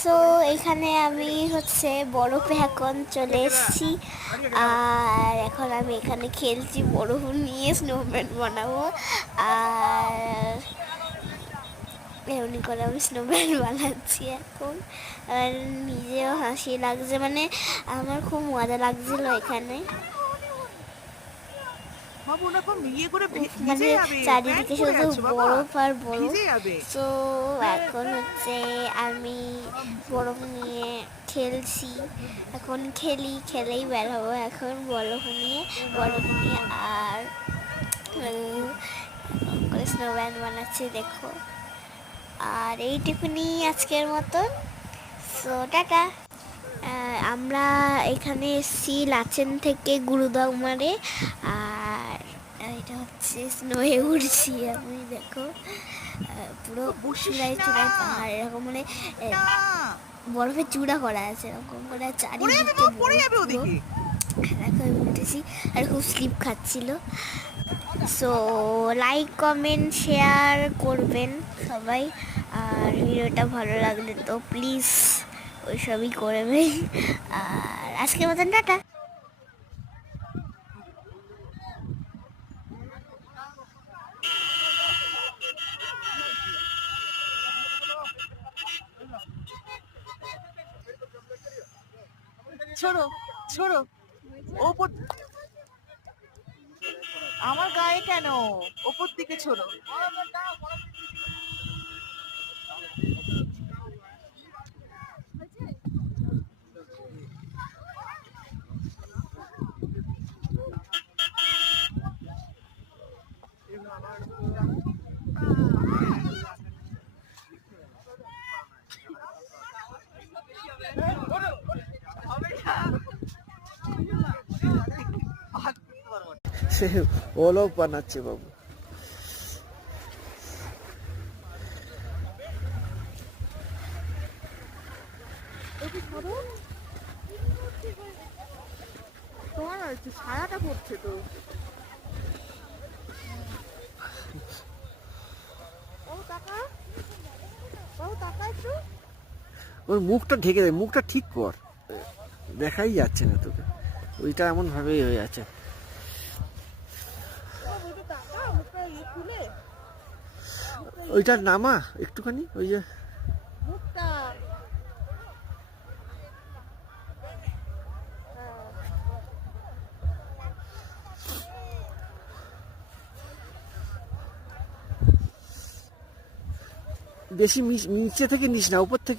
So এখানে আমি হচ্ছে বরফে এখন চলে এসেছি। আর এখন আমি এখানে খেলছি, বরফ নিয়ে স্নোম্যান বানাবো। আর এমনি করে আমি স্নোম্যান বানাচ্ছি এখন। আর নিজেও হাসি লাগছে, মানে আমার খুব মজা লাগছিল এখানে। বাবু না কম ইয়ে করে মানে ভিজে যাবে, প্যান্ট চারিদিকে পরে শুধু আছো বাবা, বরফ আর বরফ। ভিজে যাবে। তো এখন হচ্ছে আমি বরফ নিয়ে খেলছি। এখন খেলেই বের হবো এখন বরফ নিয়ে। আর স্নোম্যান বানাচ্ছি দেখো। আর এইটুকুনি আজকের মতন। So tata. আমরা এখানে এসছি লাচেন থেকে গুরুদাউমারে। আর এটা হচ্ছে স্নোয়ে উড়ছি আমি দেখো। পুরো বসিস চূড়ায় না, চূড়ায় পাহাড় এরকম, মানে না বরফের চূড়া করা আছে এরকম করে পড়ে যাবে চারিদিকে বাবা, পড়ে বরফ যাবে পুরো। ওদিকে। দেখো আমি উঠেছি আর খুব স্লিপ খাচ্ছিল। সো লাইক কমেন্ট শেয়ার করবেন সবাই। আর ভিডিওটা ভালো লাগলে তো প্লিজ ওইসবই করবেন। আর আজকের মতন টাটা। ছোড়ো ছোড়ো, ওপর আমার গায়ে কেন, ওপর দিকে ছোড়ো। সে ওলও বানাচ্ছে বাবু। তোমার একটু ছায়াটা পড়ছে তো। ও টাকা, ও টাকা একটু। ওর মুখটা ঢেকে দেয়, মুখটা ঠিক কর, দেখাই যাচ্ছে না তোকে, ওইটা এমন ভাবেই হয়ে আছে। ওইটার নামা একটুখানি, ওই যে বেশি নিচে থেকে নিস না, উপর থেকে